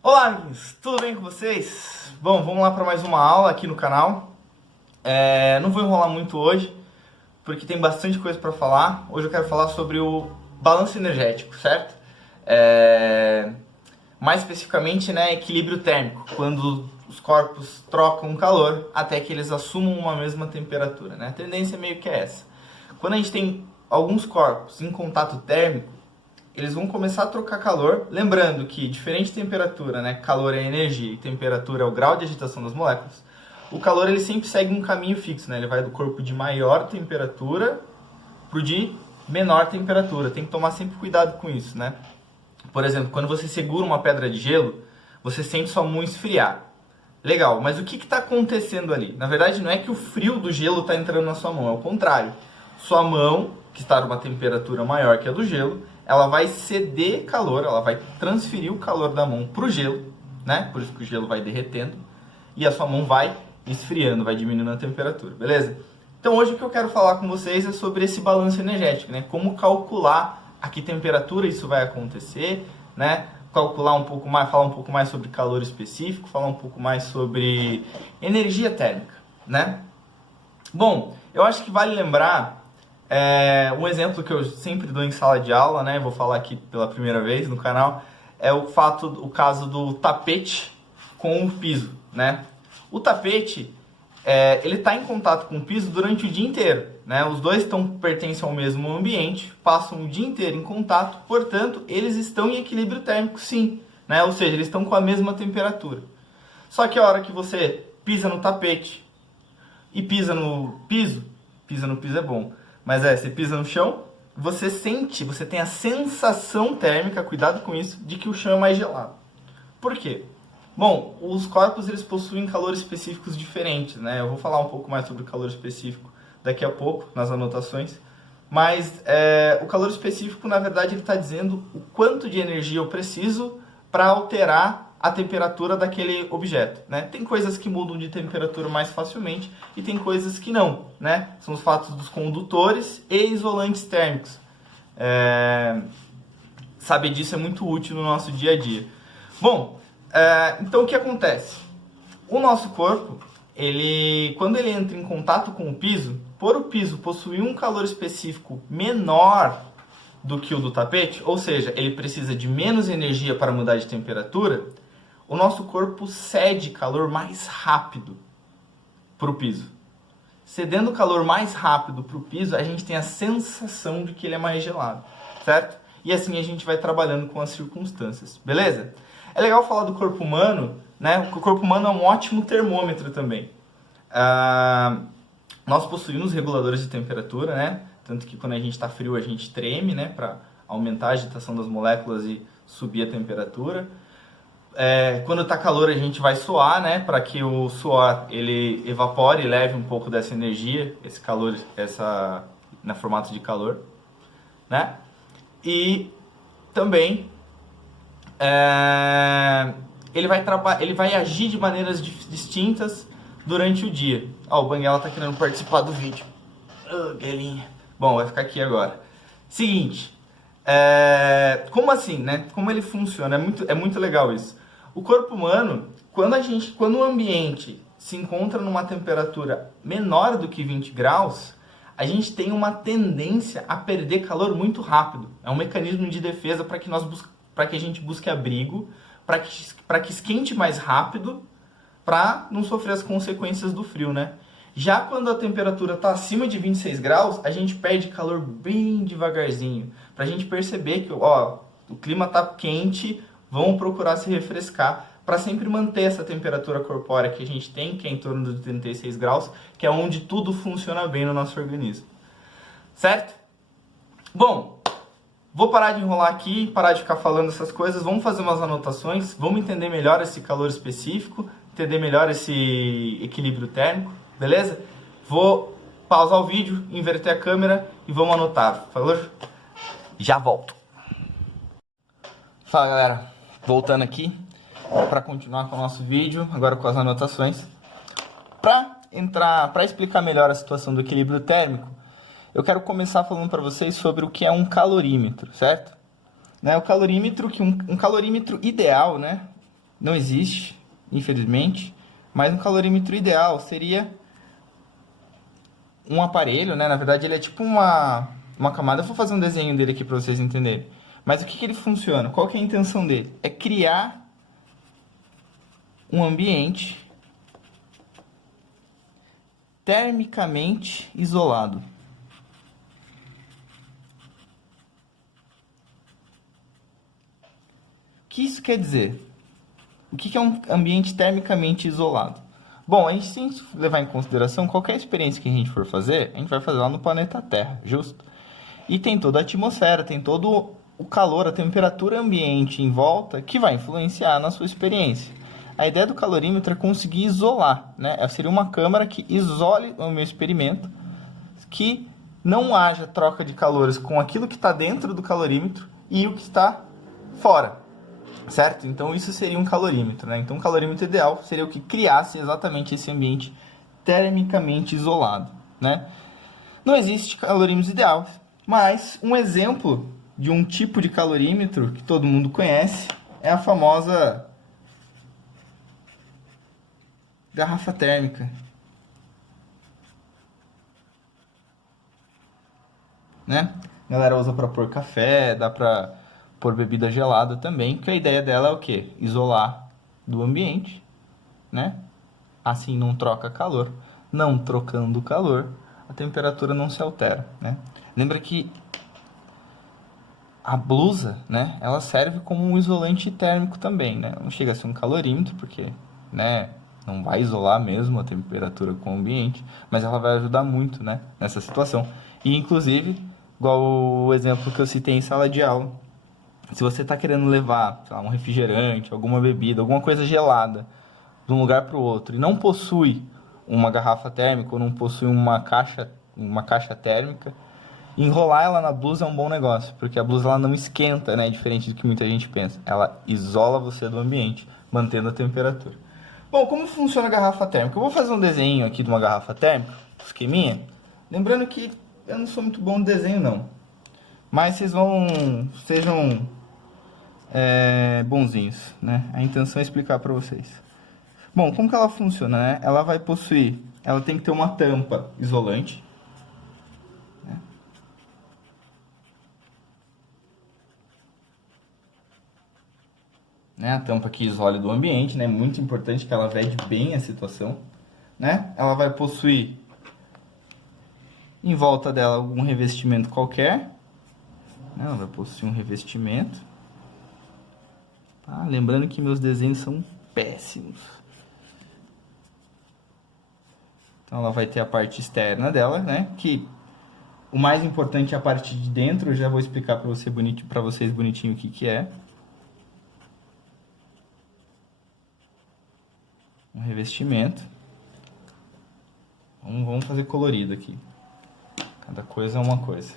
Olá, amigos, tudo bem com vocês? Bom, vamos lá para mais uma aula aqui no canal. Não vou enrolar muito hoje, porque tem bastante coisa para falar. Hoje eu quero falar sobre o balanço energético, certo? Mais especificamente, né, equilíbrio térmico, quando os corpos trocam calor até que eles assumam uma mesma temperatura, né? A tendência meio que é essa. Quando a gente tem alguns corpos em contato térmico, eles vão começar a trocar calor, lembrando que diferente temperatura, né, calor é energia e temperatura é o grau de agitação das moléculas, o calor ele sempre segue um caminho fixo, né? Ele vai do corpo de maior temperatura para o de menor temperatura. Tem que tomar sempre cuidado com isso, né? Por exemplo, quando você segura uma pedra de gelo, você sente sua mão esfriar. Legal, mas o que está acontecendo ali? Na verdade, não é que o frio do gelo está entrando na sua mão, é o contrário. Sua mão, que está numa temperatura maior que a do gelo, ela vai ceder calor, ela vai transferir o calor da mão para o gelo, né? Por isso que o gelo vai derretendo e a sua mão vai esfriando, vai diminuindo a temperatura, beleza? Então hoje o que eu quero falar com vocês é sobre esse balanço energético, né? Como calcular a que temperatura isso vai acontecer, né? Calcular um pouco mais, falar um pouco mais sobre calor específico, falar um pouco mais sobre energia térmica, né? Bom, eu acho que vale lembrar um exemplo que eu sempre dou em sala de aula, né? Vou falar aqui pela primeira vez no canal, é o caso do tapete com o piso, né? O tapete, ele está em contato com o piso durante o dia inteiro, né? Os dois pertencem ao mesmo ambiente, passam o dia inteiro em contato, portanto, eles estão em equilíbrio térmico, sim, né? Ou seja, eles estão com a mesma temperatura. Só que a hora que você pisa no tapete e pisa no piso é bom, mas você pisa no chão, você tem a sensação térmica, cuidado com isso, de que o chão é mais gelado. Por quê? Bom, os corpos eles possuem calores específicos diferentes, né? Eu vou falar um pouco mais sobre o calor específico daqui a pouco, nas anotações. Mas o calor específico, na verdade, ele está dizendo o quanto de energia eu preciso para alterar a temperatura daquele objeto, né? Tem coisas que mudam de temperatura mais facilmente e tem coisas que não, né? São os fatos dos condutores e isolantes térmicos. Saber disso é muito útil no nosso dia a dia. Bom, então o que acontece? O nosso corpo, quando ele entra em contato com o piso, por o piso possuir um calor específico menor do que o do tapete, ou seja, ele precisa de menos energia para mudar de temperatura, o nosso corpo cede calor mais rápido para o piso. Cedendo calor mais rápido para o piso, a gente tem a sensação de que ele é mais gelado, certo? E assim a gente vai trabalhando com as circunstâncias, beleza? É legal falar do corpo humano, né? O corpo humano é um ótimo termômetro também. Nós possuímos reguladores de temperatura, né? Tanto que quando a gente está frio a gente treme, né? Para aumentar a agitação das moléculas e subir a temperatura. Quando está calor a gente vai suar, né? Para que o suor ele evapore e leve um pouco dessa energia, esse calor, na formato de calor, né? E também ele vai agir de maneiras distintas durante o dia. O Banguela tá querendo participar do vídeo. Galinha. Bom, vai ficar aqui agora. Seguinte, como assim, né? Como ele funciona? É muito legal isso. O corpo humano, quando o ambiente se encontra numa temperatura menor do que 20 graus, a gente tem uma tendência a perder calor muito rápido. É um mecanismo de defesa para que a gente busque abrigo, para que esquente mais rápido, para não sofrer as consequências do frio, né? Já quando a temperatura está acima de 26 graus, a gente perde calor bem devagarzinho, para a gente perceber que o clima está quente, vamos procurar se refrescar, para sempre manter essa temperatura corpórea que a gente tem, que é em torno de 36 graus, que é onde tudo funciona bem no nosso organismo. Certo? Bom, vou parar de enrolar aqui, parar de ficar falando essas coisas, vamos fazer umas anotações, vamos entender melhor esse calor específico, entender melhor esse equilíbrio térmico, beleza? Vou pausar o vídeo, inverter a câmera e vamos anotar, falou? Já volto. Fala galera, voltando aqui para continuar com o nosso vídeo, agora com as anotações. Para explicar melhor a situação do equilíbrio térmico, eu quero começar falando para vocês sobre o que é um calorímetro, certo? né? O calorímetro, que um calorímetro ideal, né? Não existe, infelizmente, mas um calorímetro ideal seria um aparelho, né? Na verdade, ele é tipo uma camada. Eu vou fazer um desenho dele aqui para vocês entenderem. Mas o que ele funciona? Qual que é a intenção dele? É criar um ambiente termicamente isolado. O que isso quer dizer? O que é um ambiente termicamente isolado? Bom, a gente tem que levar em consideração qualquer experiência que a gente for fazer, a gente vai fazer lá no planeta Terra, justo? E tem toda a atmosfera, tem todo o calor, a temperatura ambiente em volta que vai influenciar na sua experiência. A ideia do calorímetro é conseguir isolar, né? Seria uma câmara que isole o meu experimento, que não haja troca de calores com aquilo que está dentro do calorímetro e o que está fora, certo? Então isso seria um calorímetro, né? Então um calorímetro ideal seria o que criasse exatamente esse ambiente termicamente isolado, né? Não existe calorímetros ideais, mas um exemplo de um tipo de calorímetro que todo mundo conhece é a famosa garrafa térmica, né? A galera usa para pôr café, dá para pôr bebida gelada também, que a ideia dela é o quê? Isolar do ambiente, né? Assim não troca calor, não trocando calor, a temperatura não se altera, né? Lembra que a blusa, né, ela serve como um isolante térmico também, né? Não chega a ser um calorímetro, porque, né, não vai isolar mesmo a temperatura com o ambiente, mas ela vai ajudar muito, né, nessa situação. E, inclusive, igual o exemplo que eu citei em sala de aula, se você está querendo levar, sei lá, um refrigerante, alguma bebida, alguma coisa gelada de um lugar para o outro e não possui uma garrafa térmica ou não possui uma caixa térmica, enrolar ela na blusa é um bom negócio, porque a blusa ela não esquenta, né? Diferente do que muita gente pensa. Ela isola você do ambiente, mantendo a temperatura. Bom, como funciona a garrafa térmica? Eu vou fazer um desenho aqui de uma garrafa térmica, esqueminha. Lembrando que eu não sou muito bom no desenho, não. Mas sejam bonzinhos, né? A intenção é explicar para vocês. Bom, como que ela funciona, né? Ela tem que ter uma tampa isolante, né? A tampa que isole do ambiente, né? Muito importante que ela vede bem a situação, né? Ela vai possuir em volta dela algum revestimento qualquer, né? Ela vai possuir um revestimento. Tá? Lembrando que meus desenhos são péssimos. Então ela vai ter a parte externa dela, né? Que o mais importante é a parte de dentro. Eu já vou explicar para vocês bonitinho o que é. Um revestimento. Vamos fazer colorido aqui. Cada coisa é uma coisa.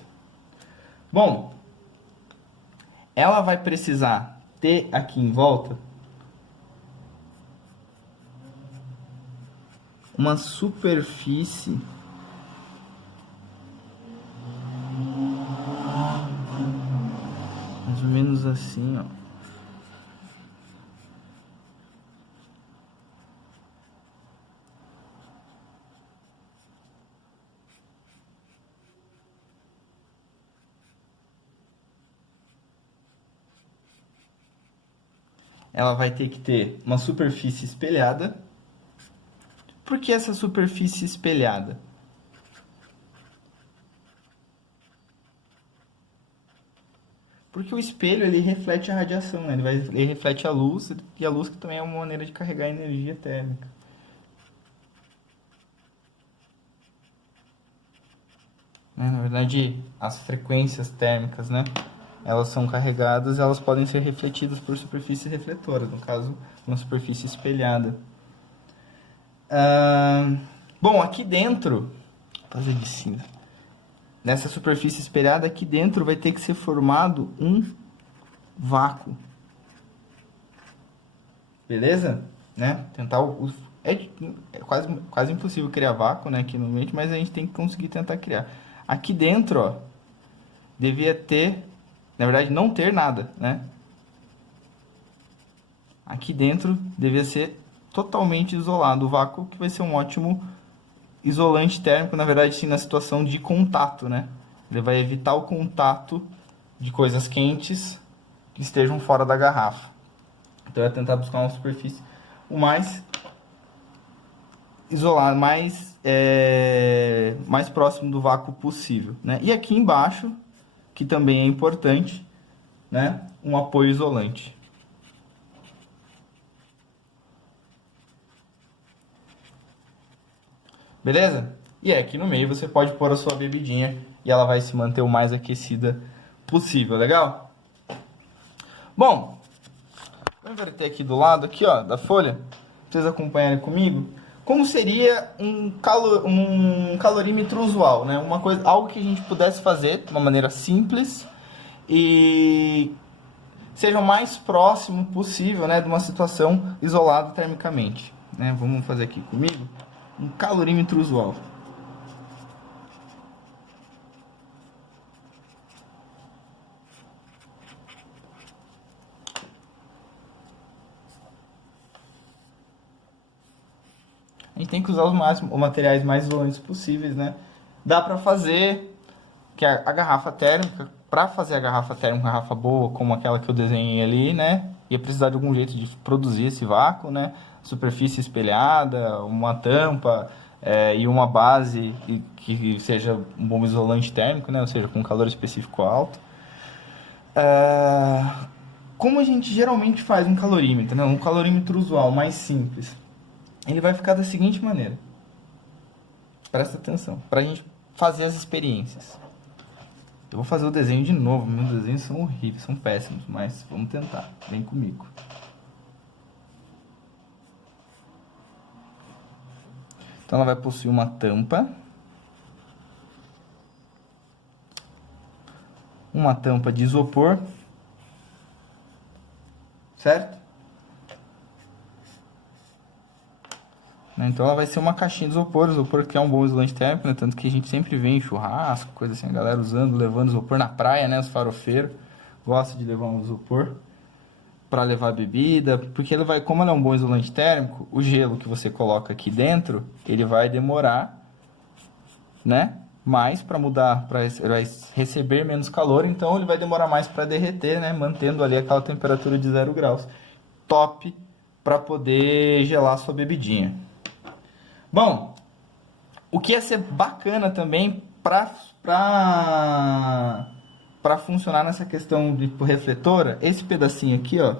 Bom, ela vai precisar ter aqui em volta uma superfície mais ou menos assim, ó. Ela vai ter que ter uma superfície espelhada. Por que essa superfície espelhada? Porque o espelho ele reflete a radiação, né? Ele reflete a luz, e a luz que também é uma maneira de carregar energia térmica. Na verdade, as frequências térmicas, né? Elas são carregadas e elas podem ser refletidas por superfícies refletoras, no caso, uma superfície espelhada. Bom, aqui dentro, vou fazer de cinza. Nessa superfície espelhada, aqui dentro vai ter que ser formado um vácuo. Beleza? Né? É quase impossível criar vácuo, né, aqui no ambiente, mas a gente tem que conseguir tentar criar. Aqui dentro, ó, devia ter Na verdade, não ter nada, né? Aqui dentro devia ser totalmente isolado o vácuo, que vai ser um ótimo isolante térmico, na verdade, sim, na situação de contato, né? Ele vai evitar o contato de coisas quentes que estejam fora da garrafa. Então, eu ia tentar buscar uma superfície o mais isolado, mais próximo do vácuo possível, né? E aqui embaixo, que também é importante, né? Um apoio isolante. Beleza? E aqui no meio você pode pôr a sua bebidinha e ela vai se manter o mais aquecida possível, legal? Bom, vou inverter aqui do lado aqui, ó, da folha, pra vocês acompanharem comigo. Como seria um calorímetro usual, né? Uma coisa, algo que a gente pudesse fazer de uma maneira simples e seja o mais próximo possível, né, de uma situação isolada termicamente, né? Vamos fazer aqui comigo um calorímetro usual. A gente tem que usar os materiais mais isolantes possíveis, né? Dá para fazer que a garrafa térmica, para fazer a garrafa térmica, uma garrafa boa, como aquela que eu desenhei ali, né? Ia precisar de algum jeito de produzir esse vácuo, né? Superfície espelhada, uma tampa e uma base que seja um bom isolante térmico, né? Ou seja, com calor específico alto. Como a gente geralmente faz um calorímetro, né? Um calorímetro usual, mais simples. Ele vai ficar da seguinte maneira. Presta atenção, para a gente fazer as experiências. Eu vou fazer o desenho de novo, meus desenhos são horríveis, são péssimos, mas vamos tentar, vem comigo. Então ela vai possuir uma tampa. Uma tampa de isopor. Certo? Então ela vai ser uma caixinha de isopor que é um bom isolante térmico, né? Tanto que a gente sempre vê em churrasco, coisa assim, a galera usando, levando isopor na praia, né? Os farofeiros gostam de levar um isopor para levar bebida, porque ele vai, como ele é um bom isolante térmico, o gelo que você coloca aqui dentro, ele vai demorar, né? Mais para mudar, ele vai receber menos calor, então ele vai demorar mais para derreter, né? Mantendo ali aquela temperatura de 0 graus. Top para poder gelar sua bebidinha. Bom, o que ia ser bacana também para funcionar nessa questão de refletora, esse pedacinho aqui, ó,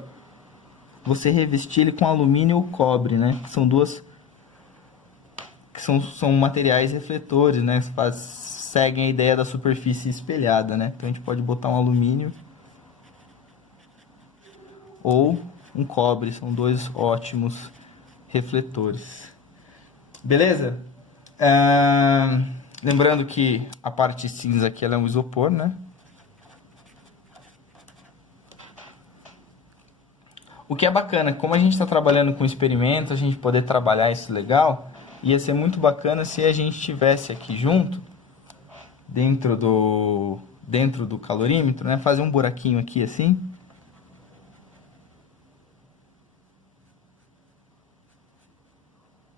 você revestir ele com alumínio ou cobre, né? São duas que são materiais refletores, né? Seguem a ideia da superfície espelhada, né? Então a gente pode botar um alumínio ou um cobre, são dois ótimos refletores. Beleza? Lembrando que a parte cinza aqui ela é um isopor, né? O que é bacana, como a gente está trabalhando com experimento, a gente poder trabalhar isso legal, ia ser muito bacana se a gente tivesse aqui junto, dentro do calorímetro, né? Fazer um buraquinho aqui assim.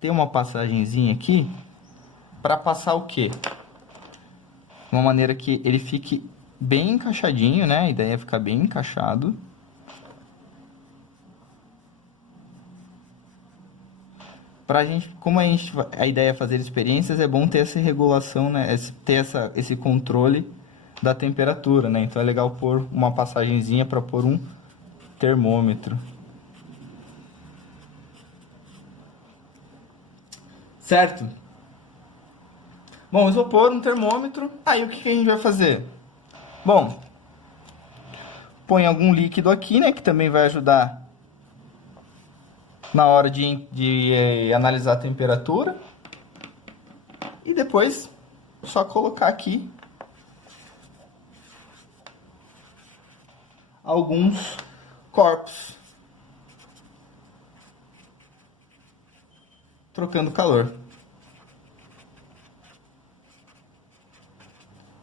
Tem uma passagenzinha aqui para passar o quê? De uma maneira que ele fique bem encaixadinho, né? A ideia é ficar bem encaixado. Pra gente, como a ideia é fazer experiências, é bom ter essa regulação, né? Ter esse controle da temperatura, né? Então é legal pôr uma passagenzinha para pôr um termômetro. Certo? Bom, isopor, um termômetro. Aí o que a gente vai fazer? Bom, põe algum líquido aqui, né? Que também vai ajudar na hora de analisar a temperatura. E depois, só colocar aqui alguns corpos trocando calor.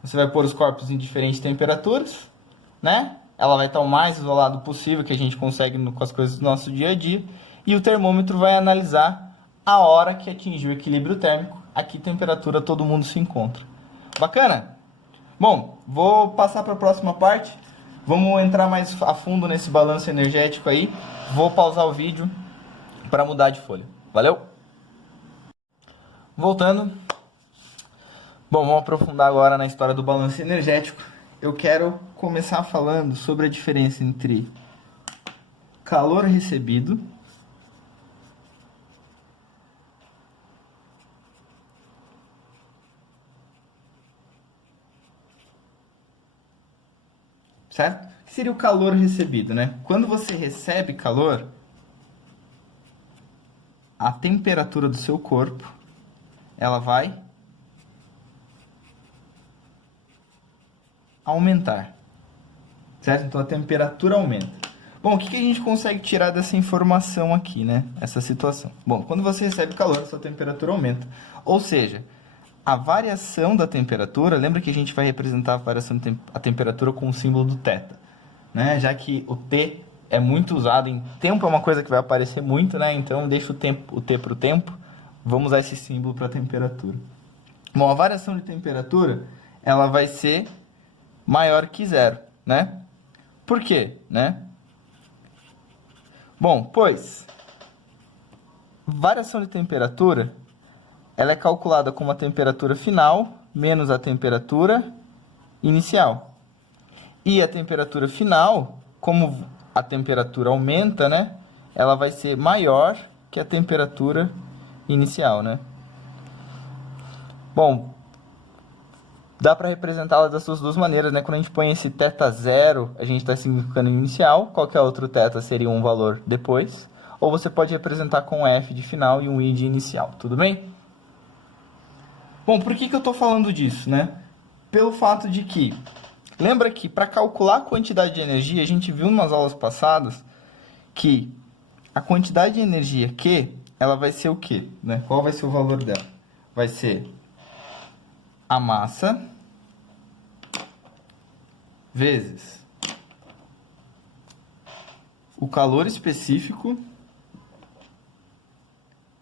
Você vai pôr os corpos em diferentes temperaturas. né? Ela vai estar o mais isolado possível que a gente consegue com as coisas do nosso dia a dia. E o termômetro vai analisar a hora que atingiu o equilíbrio térmico, a que temperatura todo mundo se encontra. Bacana? Bom, vou passar para a próxima parte. Vamos entrar mais a fundo nesse balanço energético aí. Vou pausar o vídeo para mudar de folha. Valeu? Voltando. Bom, vamos aprofundar agora na história do balanço energético. Eu quero começar falando sobre a diferença entre calor recebido certo? O que seria o calor recebido, né? Quando você recebe calor, a temperatura do seu corpo, ela vai aumentar, certo? Então a temperatura aumenta. Bom, o que a gente consegue tirar dessa informação aqui, né? Essa situação. Bom, quando você recebe calor, sua temperatura aumenta. Ou seja, a variação da temperatura, lembra que a gente vai representar a variação da temperatura com o símbolo do θ, né? Já que o T é muito usado em tempo, é uma coisa que vai aparecer muito, né? Então deixa o T para o tempo, vamos usar esse símbolo para a temperatura. Bom, a variação de temperatura, ela vai ser maior que zero, né? Por quê, né? Bom, pois variação de temperatura, ela é calculada como a temperatura final menos a temperatura inicial. E a temperatura final, como a temperatura aumenta, né? Ela vai ser maior que a temperatura inicial, né? Bom, dá para representá-la dessas duas maneiras, né? Quando a gente põe esse θ0, a gente está significando inicial. Qualquer outro θ seria um valor depois. Ou você pode representar com F de final e um I de inicial, tudo bem? Bom, por que eu estou falando disso, né? Pelo fato de que, lembra que para calcular a quantidade de energia, a gente viu em umas aulas passadas que a quantidade de energia Q, ela vai ser o quê, né? Qual vai ser o valor dela? Vai ser a massa vezes o calor específico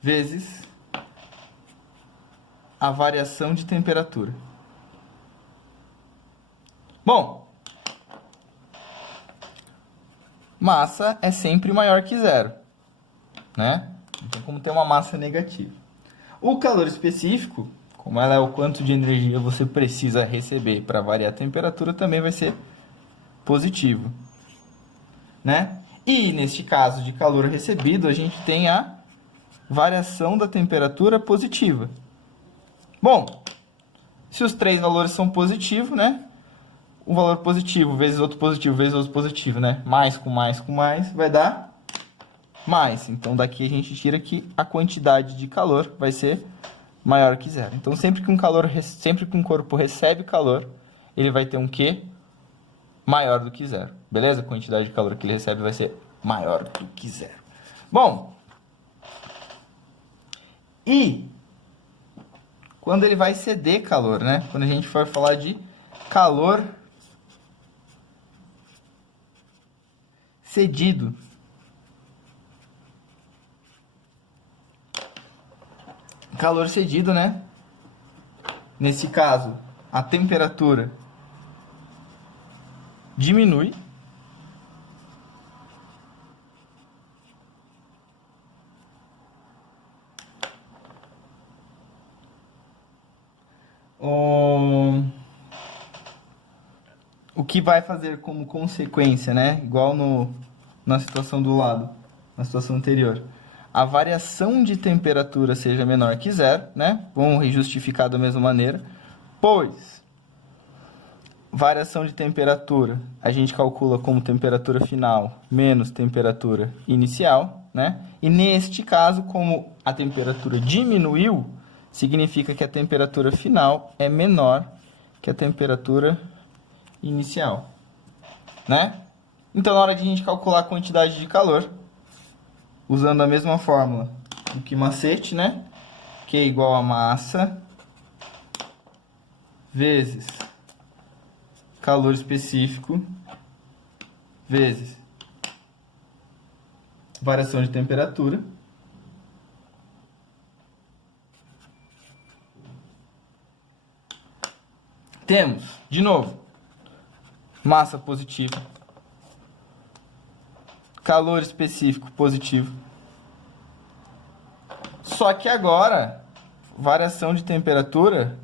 vezes a variação de temperatura. Bom, massa é sempre maior que zero, né? Então, como tem uma massa negativa. O calor específico, como ela é o quanto de energia você precisa receber para variar a temperatura, também vai ser positivo, né? E neste caso de calor recebido, a gente tem a variação da temperatura positiva. Bom, se os três valores são positivos, né? Um valor positivo vezes outro positivo, né? Mais com mais com mais vai dar mais. Então, daqui a gente tira que a quantidade de calor vai ser maior que zero. Então, sempre que um corpo recebe calor, ele vai ter um Q maior do que zero. Beleza? A quantidade de calor que ele recebe vai ser maior do que zero. Bom, e quando ele vai ceder calor, né? Quando a gente for falar de calor cedido. Calor cedido, né? Nesse caso, a temperatura diminui. O que vai fazer como consequência, né? Igual na situação do lado, na situação anterior. A variação de temperatura seja menor que zero, né? Vamos justificar da mesma maneira. Pois, variação de temperatura, a gente calcula como temperatura final menos temperatura inicial, né? E neste caso, como a temperatura diminuiu, significa que a temperatura final é menor que a temperatura inicial, né? Então, na hora de a gente calcular a quantidade de calor, usando a mesma fórmula do que macete, né? Q é igual a massa vezes calor específico vezes variação de temperatura temos, de novo, massa positiva, calor específico positivo. Só que agora, variação de temperatura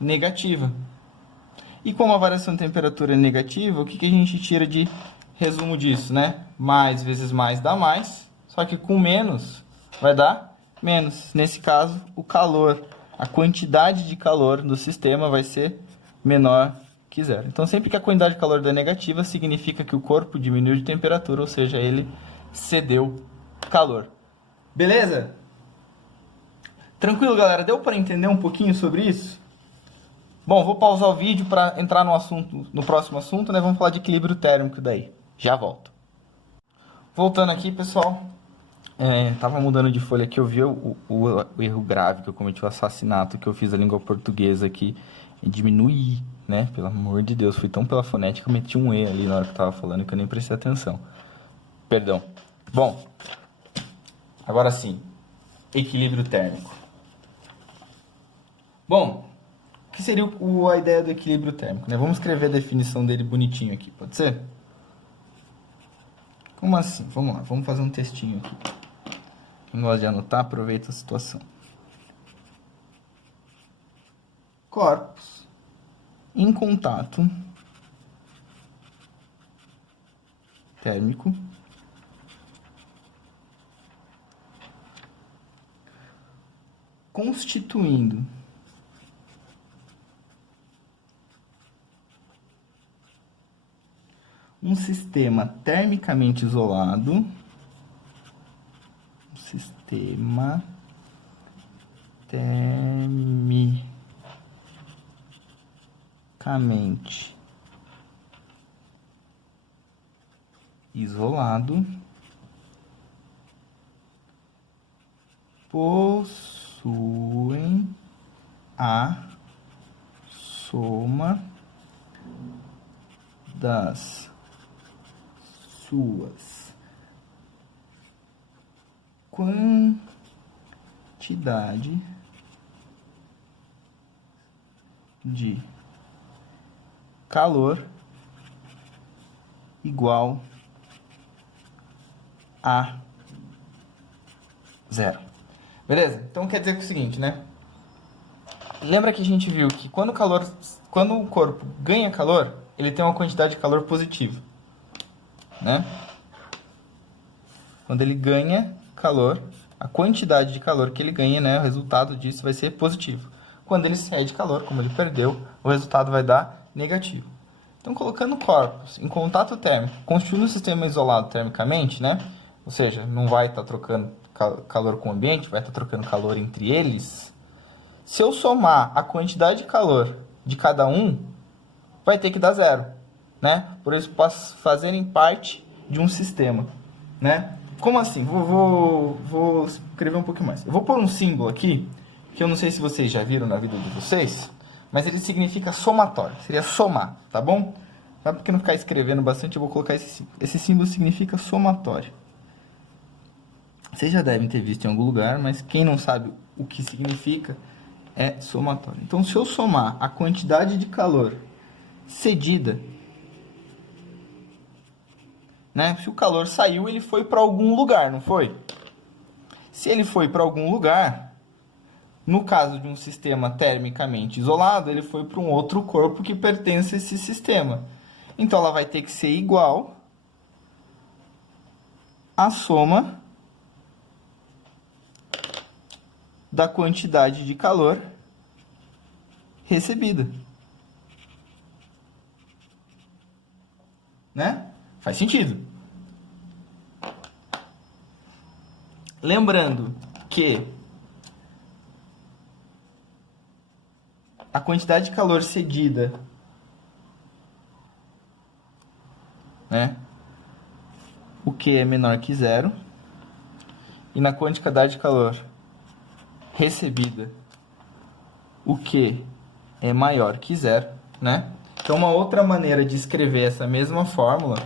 negativa. E como a variação de temperatura é negativa, o que a gente tira de resumo disso, né? Mais vezes mais dá mais, só que com menos vai dar menos. Nesse caso, o calor, a quantidade de calor do sistema vai ser menor que zero. Então, sempre que a quantidade de calor é negativa, significa que o corpo diminuiu de temperatura, ou seja, ele cedeu calor. Beleza? Tranquilo, galera? Deu para entender um pouquinho sobre isso? Bom, vou pausar o vídeo para entrar no próximo assunto, né? Vamos falar de equilíbrio térmico daí. Já volto. Voltando aqui, pessoal. Tava mudando de folha aqui, eu vi o erro grave que eu cometi, o assassinato que eu fiz a língua portuguesa aqui. E diminuí, né? Pelo amor de Deus, fui tão pela fonética que eu meti um E ali na hora que eu tava falando que eu nem prestei atenção. Perdão. Bom, agora sim, equilíbrio térmico. Bom, o que seria a ideia do equilíbrio térmico, né? Vamos escrever a definição dele bonitinho aqui, pode ser? Como assim? Vamos lá, vamos fazer um textinho aqui. Quem gosta de anotar, aproveita a situação. Corpos em contato térmico constituindo um sistema termicamente isolado, possuem a soma das suas quantidade de calor igual a zero. Beleza? Então quer dizer que é o seguinte, né? Lembra que a gente viu que quando o corpo ganha calor, ele tem uma quantidade de calor positiva, né? Quando ele ganha calor, a quantidade de calor que ele ganha, né, o resultado disso vai ser positivo. Quando ele cede calor, como ele perdeu, o resultado vai dar negativo. Então, colocando corpos em contato térmico, constituindo um sistema isolado termicamente, né? Ou seja, não vai estar trocando calor com o ambiente, vai estar trocando calor entre eles. Se eu somar a quantidade de calor de cada um, vai ter que dar zero, né? Por isso, fazerem parte de um sistema, né? Como assim? Vou escrever um pouquinho mais. Eu vou pôr um símbolo aqui, que eu não sei se vocês já viram na vida de vocês, mas ele significa somatório. Seria somar, tá bom? Para porque não ficar escrevendo bastante, eu vou colocar esse símbolo. Esse símbolo significa somatório. Vocês já devem ter visto em algum lugar, mas quem não sabe o que significa é somatório. Então, se eu somar a quantidade de calor cedida, né? Se o calor saiu, ele foi para algum lugar, não foi? Se ele foi para algum lugar, no caso de um sistema termicamente isolado, ele foi para um outro corpo que pertence a esse sistema. Então, ela vai ter que ser igual à soma da quantidade de calor recebida. Né? Faz sentido. Lembrando que a quantidade de calor cedida, né? O Q é menor que zero. E na quantidade de calor recebida, o Q é maior que zero, né? Então, uma outra maneira de escrever essa mesma fórmula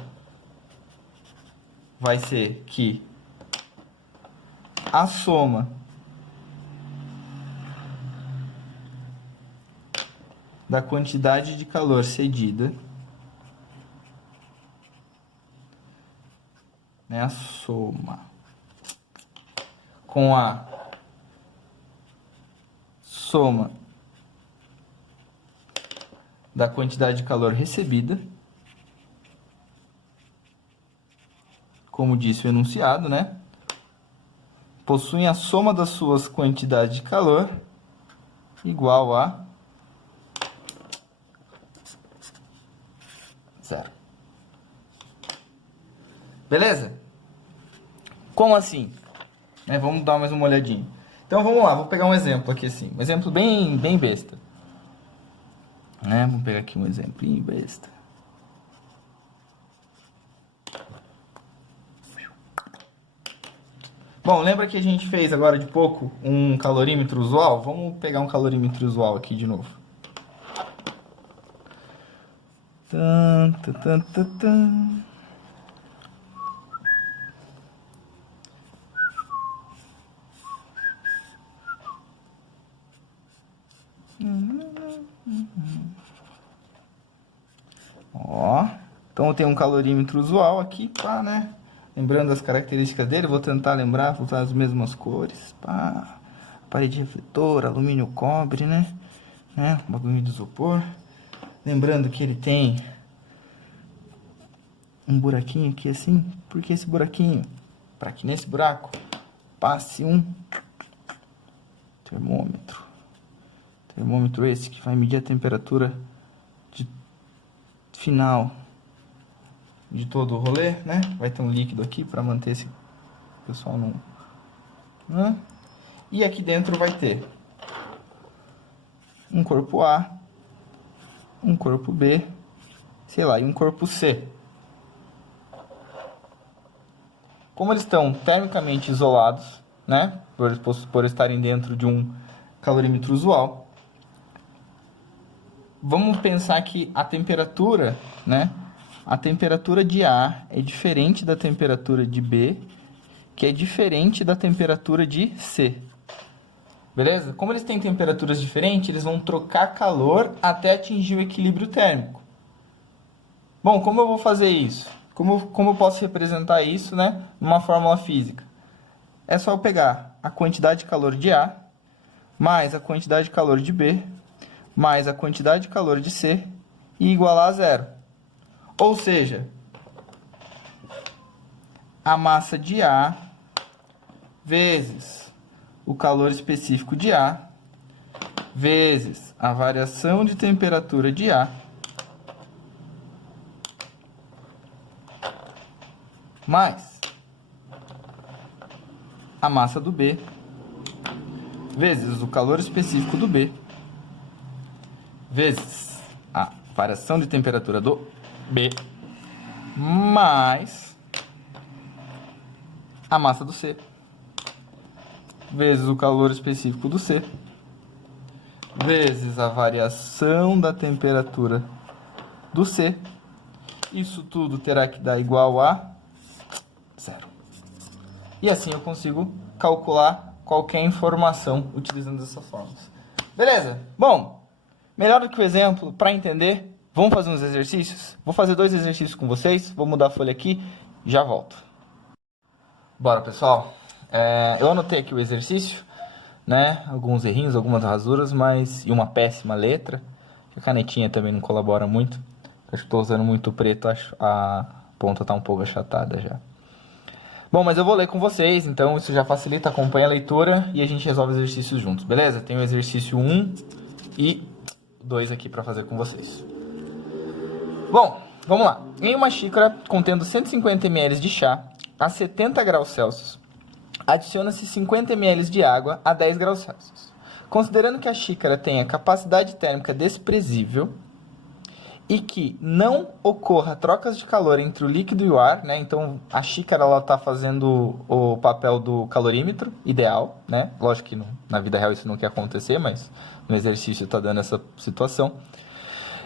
vai ser que a soma da quantidade de calor cedida, né, a soma com a soma da quantidade de calor recebida, como disse o enunciado, né, possuem a soma das suas quantidades de calor igual a 0. Beleza? Como assim? Vamos dar mais uma olhadinha. Então vamos lá, vou pegar um exemplo aqui assim, um exemplo bem besta. Vamos pegar aqui um exemplinho besta. Bom, lembra que a gente fez agora de pouco um calorímetro usual? Vamos pegar um calorímetro usual aqui de novo. Tan, tan, tan, tan, tan. Ó, então eu tenho um calorímetro usual aqui, pá, né? Lembrando as características dele, vou tentar lembrar, vou usar as mesmas cores, pá. Parede refletora, alumínio, cobre, né? Bagulho de isopor. Lembrando que ele tem um buraquinho aqui assim. Por que esse buraquinho? Para que nesse buraco passe um termômetro. Termômetro esse que vai medir a temperatura final de todo o rolê, né? Vai ter um líquido aqui para manter esse pessoal não... E aqui dentro vai ter um corpo A, um corpo B, sei lá, e um corpo C. Como eles estão termicamente isolados, né? Por estarem dentro de um calorímetro usual, vamos pensar que a temperatura, né? A temperatura de A é diferente da temperatura de B, que é diferente da temperatura de C. Beleza? Como eles têm temperaturas diferentes, eles vão trocar calor até atingir o equilíbrio térmico. Bom, como eu vou fazer isso? Como eu posso representar isso, né, numa fórmula física? É só eu pegar a quantidade de calor de A, mais a quantidade de calor de B, mais a quantidade de calor de C, e igualar a 0. Ou seja, a massa de A vezes o calor específico de A, vezes a variação de temperatura de A, mais a massa do B, vezes o calor específico do B, vezes a variação de temperatura do B, mais a massa do C, vezes o calor específico do C, vezes a variação da temperatura do C. Isso tudo terá que dar igual a 0. E assim eu consigo calcular qualquer informação utilizando essas fórmulas. Beleza? Bom, melhor do que o exemplo, para entender, vamos fazer uns exercícios? Vou fazer 2 exercícios com vocês, vou mudar a folha aqui e já volto. Bora, pessoal. Eu anotei aqui o exercício, né? Alguns errinhos, algumas rasuras, e uma péssima letra. A canetinha também não colabora muito. Acho que estou usando muito preto, acho a ponta está um pouco achatada já. Bom, mas eu vou ler com vocês, então isso já facilita, acompanha a leitura e a gente resolve os exercícios juntos, beleza? Tem o exercício 1 e 2 aqui para fazer com vocês. Bom, vamos lá. Em uma xícara contendo 150 ml de chá a 70 graus Celsius, adiciona-se 50 ml de água a 10 graus Celsius. Considerando que a xícara tenha capacidade térmica desprezível e que não ocorra trocas de calor entre o líquido e o ar, né? Então, a xícara está fazendo o papel do calorímetro ideal, né? Lógico que na vida real isso não quer acontecer, mas no exercício está dando essa situação.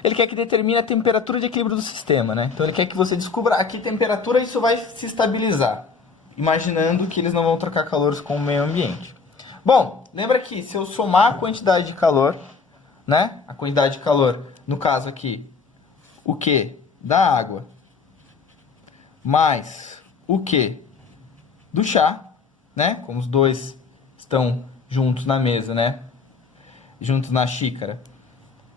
Ele quer que determine a temperatura de equilíbrio do sistema, né? Então ele quer que você descubra a que temperatura isso vai se estabilizar, imaginando que eles não vão trocar calores com o meio ambiente. Bom, lembra que se eu somar a quantidade de calor, né? A quantidade de calor, no caso aqui, o Q da água, mais o Q do chá, né? Como os dois estão juntos na mesa, né? Juntos na xícara,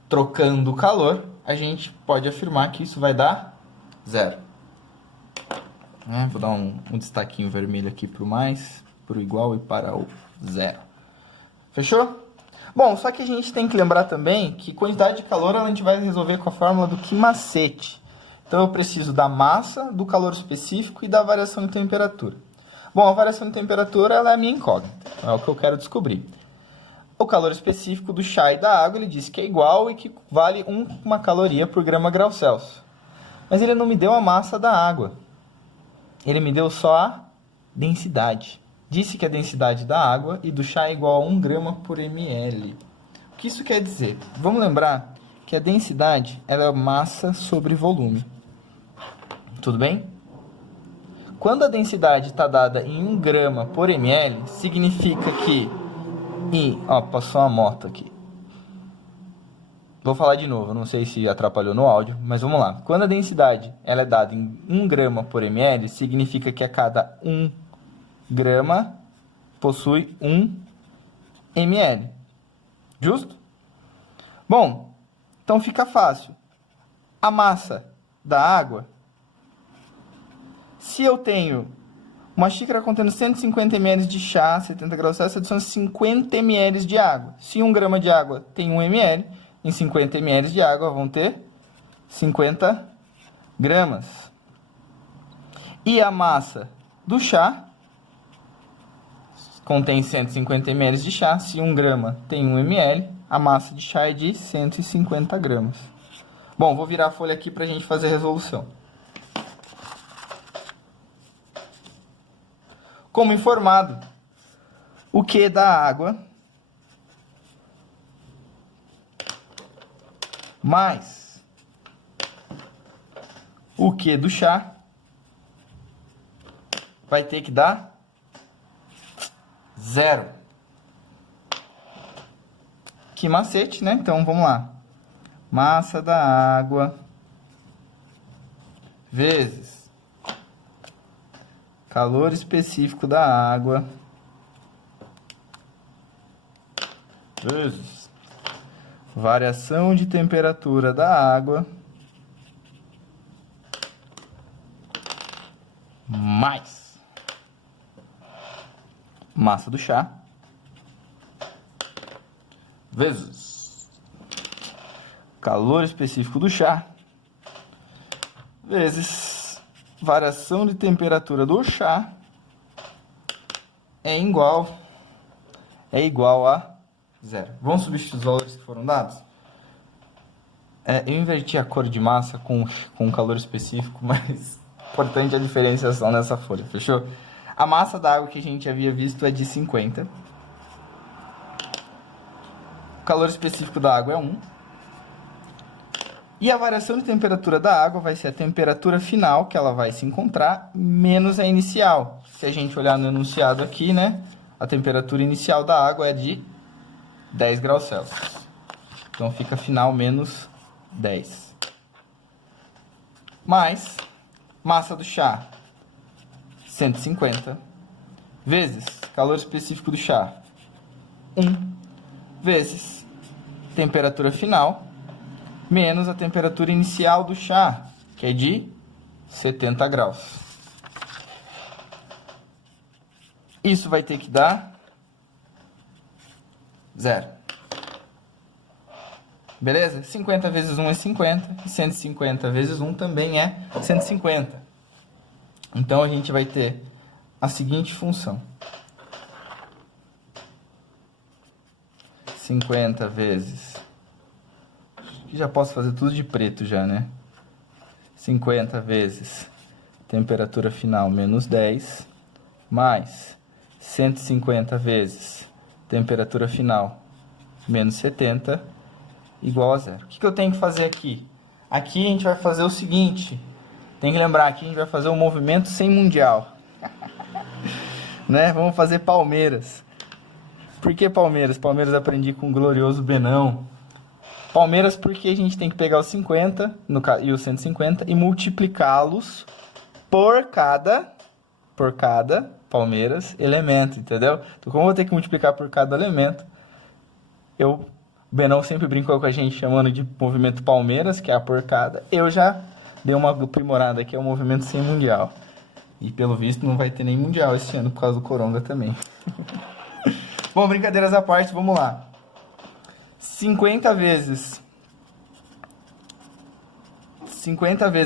trocando o calor, a gente pode afirmar que isso vai dar 0. Vou dar um destaquinho vermelho aqui para o mais, para o igual e para o 0. Fechou? Bom, só que a gente tem que lembrar também que quantidade de calor a gente vai resolver com a fórmula do Quimacete. Então eu preciso da massa, do calor específico e da variação de temperatura. Bom, a variação de temperatura ela é a minha incógnita, então é o que eu quero descobrir. O calor específico do chá e da água ele diz que é igual e que vale 1 caloria por grama grau Celsius. Mas ele não me deu a massa da água. Ele me deu só a densidade. Disse que a densidade da água e do chá é igual a 1 grama por ml. O que isso quer dizer? Vamos lembrar que a densidade ela é massa sobre volume. Tudo bem? Quando a densidade está dada em 1 grama por ml, significa que... passou uma moto aqui. Vou falar de novo, não sei se atrapalhou no áudio, mas vamos lá. Quando a densidade ela é dada em 1 grama por ml, significa que a cada 1 grama possui 1 ml. Justo? Bom, então fica fácil. A massa da água, se eu tenho uma xícara contendo 150 ml de chá, 70 graus Celsius, são 50 ml de água. Se 1 grama de água tem 1 ml, em 50 ml de água vão ter 50 gramas. E a massa do chá contém 150 ml de chá. Se 1 grama tem 1 ml, a massa de chá é de 150 gramas. Bom, vou virar a folha aqui para a gente fazer a resolução. Como informado, o Q da água mais o Q do chá vai ter que dar 0. Que macete, né? Então, vamos lá. Massa da água vezes calor específico da água vezes variação de temperatura da água mais massa do chá vezes calor específico do chá vezes variação de temperatura do chá é igual a 0. Vamos substituir os valores que foram dados? Eu inverti a cor de massa com calor específico, mas importante a diferenciação nessa folha, fechou? A massa da água que a gente havia visto é de 50. O calor específico da água é 1. E a variação de temperatura da água vai ser a temperatura final que ela vai se encontrar, menos a inicial. Se a gente olhar no enunciado aqui, né? A temperatura inicial da água é de 10 graus Celsius. Então, fica final menos 10. Mais massa do chá, 150, vezes calor específico do chá, 1, vezes temperatura final, menos a temperatura inicial do chá, que é de 70 graus. Isso vai ter que dar 0. Beleza? 50 vezes 1 é 50, e 150 vezes 1 também é 150. Então, a gente vai ter a seguinte função. 50 vezes... Já posso fazer tudo de preto já, né? 50 vezes temperatura final menos 10, mais 150 vezes temperatura final menos 70, igual a zero. O que eu tenho que fazer aqui? Aqui a gente vai fazer o seguinte. Tem que lembrar que a gente vai fazer um movimento sem mundial. Né? Vamos fazer Palmeiras. Por que Palmeiras? Palmeiras aprendi com o glorioso Benão. Palmeiras porque a gente tem que pegar os 50 e os 150 e multiplicá-los por cada Palmeiras elemento, entendeu? Então, como eu vou ter que multiplicar por cada elemento, o Benão sempre brincou com a gente chamando de movimento Palmeiras, que é a porcada. Eu já dei uma aprimorada aqui, é o movimento sem mundial. E pelo visto não vai ter nem mundial esse ano por causa do Coronga também. Bom, brincadeiras à parte, vamos lá. 50 vezes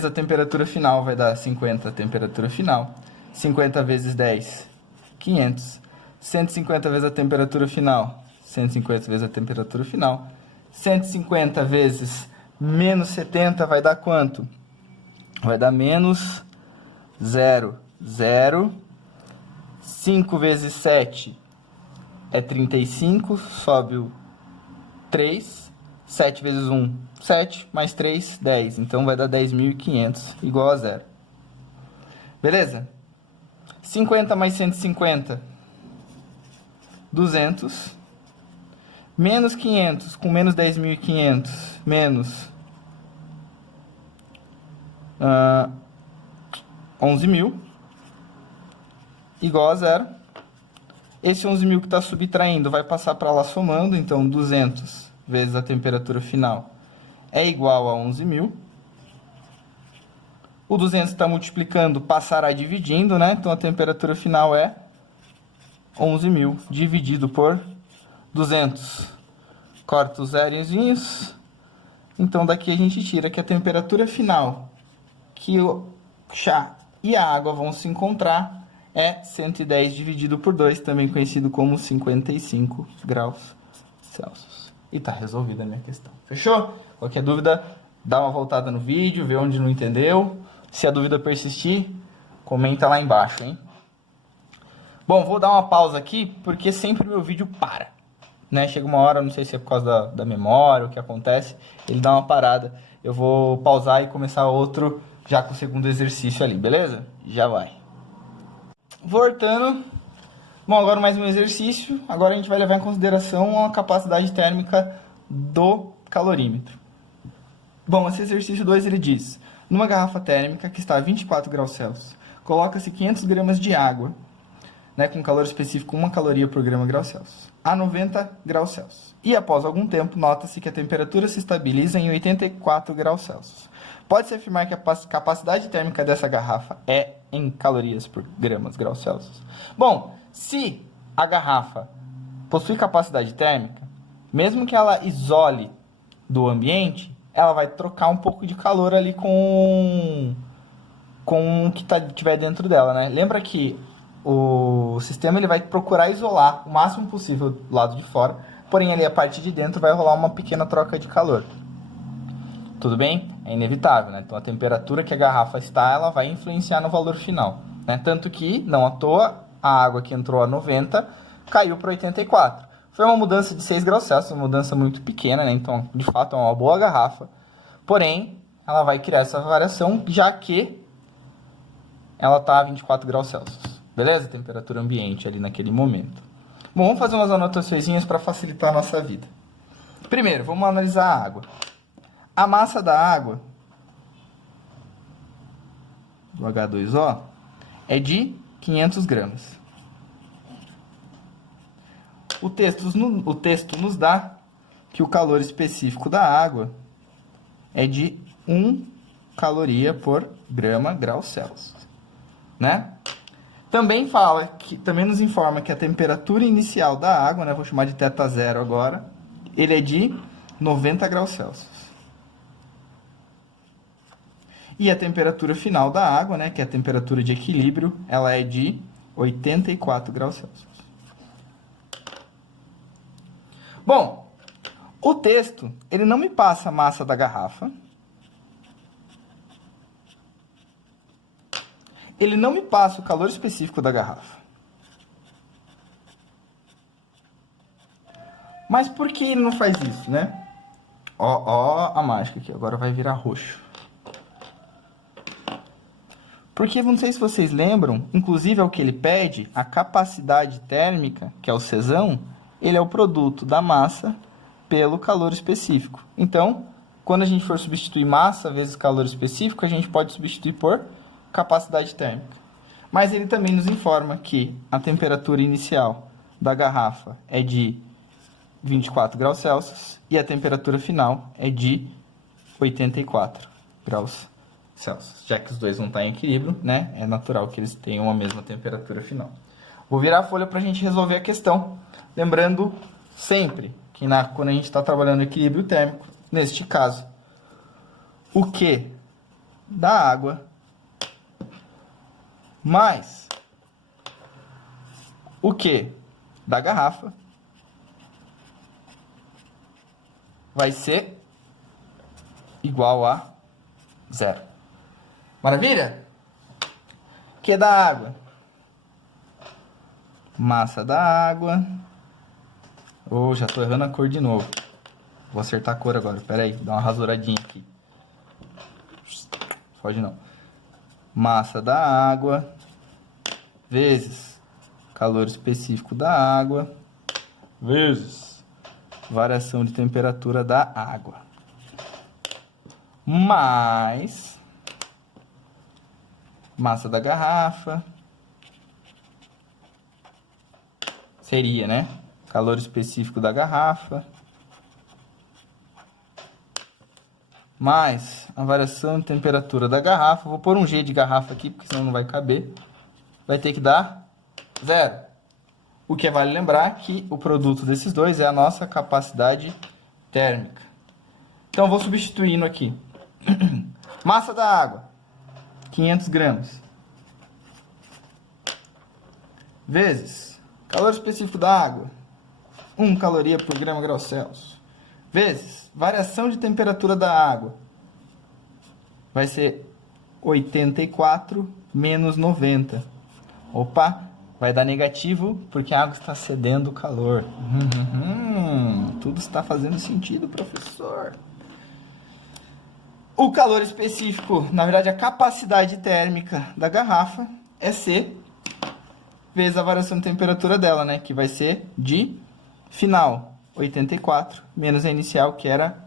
a temperatura final vai dar 50 a temperatura final. 50 vezes 10, 500. 150 vezes a temperatura final, 150 vezes a temperatura final. 150 vezes menos 70 vai dar quanto? Vai dar menos 0, 0. 5 vezes 7 é 35, sobe o 3. 7 vezes 1, 7, mais 3, 10. Então vai dar 10.500, igual a 0. Beleza? 50 mais 150, 200. Menos 500, com menos 10.500, menos 11.000, igual a 0. Esse 11.000 que está subtraindo vai passar para lá somando, então 200 vezes a temperatura final é igual a 11.000. O 200 está multiplicando, passará dividindo, né? Então a temperatura final é 11.000 dividido por 200. Corta os zerozinhos. Então daqui a gente tira que a temperatura final que o chá e a água vão se encontrar é 110 dividido por 2, também conhecido como 55 graus Celsius. E tá resolvida a minha questão. Fechou? Qualquer dúvida, dá uma voltada no vídeo, vê onde não entendeu. Se a dúvida persistir, comenta lá embaixo, hein? Bom, vou dar uma pausa aqui, porque sempre meu vídeo para, né? Chega uma hora, não sei se é por causa da memória, o que acontece, ele dá uma parada. Eu vou pausar e começar outro, já com o segundo exercício ali, beleza? Já vai. Voltando. Bom, agora mais um exercício. Agora a gente vai levar em consideração a capacidade térmica do calorímetro. Bom, esse exercício 2 ele diz: numa garrafa térmica que está a 24 graus Celsius, coloca-se 500 gramas de água, né, com calor específico 1 caloria por grama grau Celsius, a 90 graus Celsius. E após algum tempo, nota-se que a temperatura se estabiliza em 84 graus Celsius. Pode-se afirmar que a capacidade térmica dessa garrafa é em calorias por gramas grau Celsius. Bom, se a garrafa possui capacidade térmica, mesmo que ela isole do ambiente, ela vai trocar um pouco de calor ali com o que tiver dentro dela, né? Lembra que o sistema ele vai procurar isolar o máximo possível do lado de fora, porém ali a parte de dentro vai rolar uma pequena troca de calor. Tudo bem? É inevitável, né? Então a temperatura que a garrafa está, ela vai influenciar no valor final, né? Tanto que, não à toa, a água que entrou a 90 caiu para 84. Foi uma mudança de 6 graus Celsius, uma mudança muito pequena, né? Então, de fato, é uma boa garrafa. Porém, ela vai criar essa variação, já que ela está a 24 graus Celsius. Beleza? Temperatura ambiente ali naquele momento. Bom, vamos fazer umas anotações para facilitar a nossa vida. Primeiro, vamos analisar a água. A massa da água, do H2O, é de 500 gramas. O texto nos dá que o calor específico da água é de 1 caloria por grama grau Celsius, né? Também nos informa que a temperatura inicial da água, né, vou chamar de θ0 agora, ele é de 90 graus Celsius. E a temperatura final da água, né, que é a temperatura de equilíbrio, ela é de 84 graus Celsius. Bom, o texto, ele não me passa a massa da garrafa. Ele não me passa o calor específico da garrafa. Mas por que ele não faz isso, né? Ó a mágica aqui, agora vai virar roxo. Porque, não sei se vocês lembram, inclusive é o que ele pede, a capacidade térmica, que é o Czão, ele é o produto da massa pelo calor específico. Então, quando a gente for substituir massa vezes calor específico, a gente pode substituir por capacidade térmica. Mas ele também nos informa que a temperatura inicial da garrafa é de 24 graus Celsius e a temperatura final é de 84 graus Celsius. Já que os dois vão estar em equilíbrio, né? É natural que eles tenham a mesma temperatura final. Vou virar a folha para a gente resolver a questão. Lembrando sempre que quando a gente está trabalhando equilíbrio térmico, neste caso, o Q da água mais o Q da garrafa vai ser igual a 0. Maravilha? Q da água. Massa da água. Oh, já tô errando a cor de novo. Vou acertar a cor agora. Pera aí, dá uma rasuradinha aqui. Foge não. Massa da água vezes calor específico da água vezes variação de temperatura da água mais massa da garrafa seria, né? Calor específico da garrafa mais a variação de temperatura da garrafa. Vou pôr um G de garrafa aqui, porque senão não vai caber. Vai ter que dar 0. O que vale lembrar que o produto desses dois é a nossa capacidade térmica. Então, vou substituindo aqui. Massa da água, 500 gramas. Vezes calor específico da água, 1 caloria por grama grau Celsius. Vezes variação de temperatura da água. Vai ser 84 menos 90. Opa, vai dar negativo porque a água está cedendo calor. Tudo está fazendo sentido, professor. O calor específico, na verdade a capacidade térmica da garrafa é C vezes a variação de temperatura dela, né? Que vai ser de final 84 menos a inicial, que era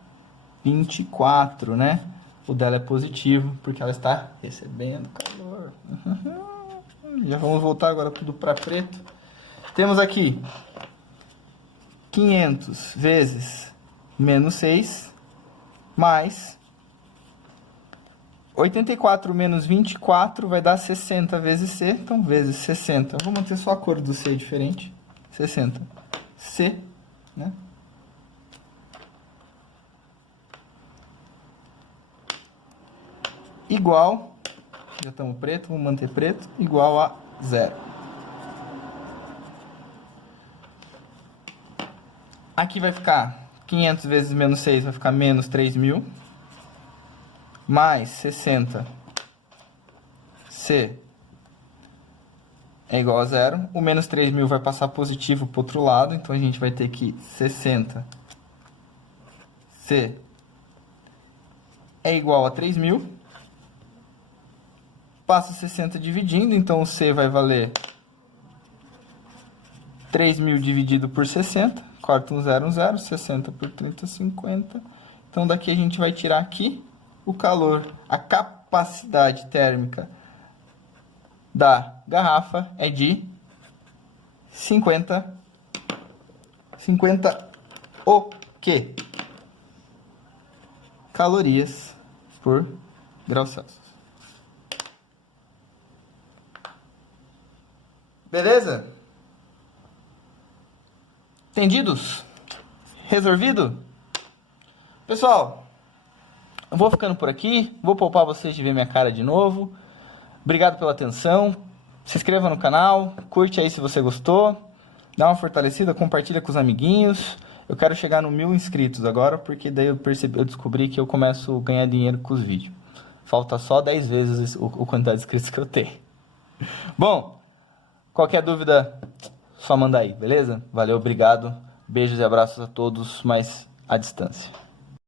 24, né? O dela é positivo porque ela está recebendo calor. Já vamos voltar agora tudo para preto. Temos aqui 500 vezes menos 6 mais 84 menos 24 vai dar 60 vezes C, então vezes 60. Vou manter só a cor do C diferente. 60. C, né? Igual, já estamos preto, vamos manter preto, igual a 0. Aqui vai ficar 500 vezes menos 6, vai ficar menos 3.000. Mais 60. C é igual a 0. O menos 3.000 vai passar positivo para o outro lado, então a gente vai ter que 60. C é igual a 3.000. Passa 60 dividindo, então o C vai valer 3.000 dividido por 60. Corta um 0, 60 por 30, 50. Então daqui a gente vai tirar aqui o calor, a capacidade térmica da garrafa é de 50 o quê? Calorias por grau Celsius. Beleza? Entendidos? Resolvido? Pessoal, eu vou ficando por aqui. Vou poupar vocês de ver minha cara de novo. Obrigado pela atenção. Se inscreva no canal. Curte aí se você gostou. Dá uma fortalecida. Compartilha com os amiguinhos. Eu quero chegar no 1000 inscritos agora, porque daí eu descobri que eu começo a ganhar dinheiro com os vídeos. Falta só 10 vezes o quantidade de inscritos que eu tenho. Bom, qualquer dúvida, só manda aí, beleza? Valeu, obrigado. Beijos e abraços a todos, mas à distância.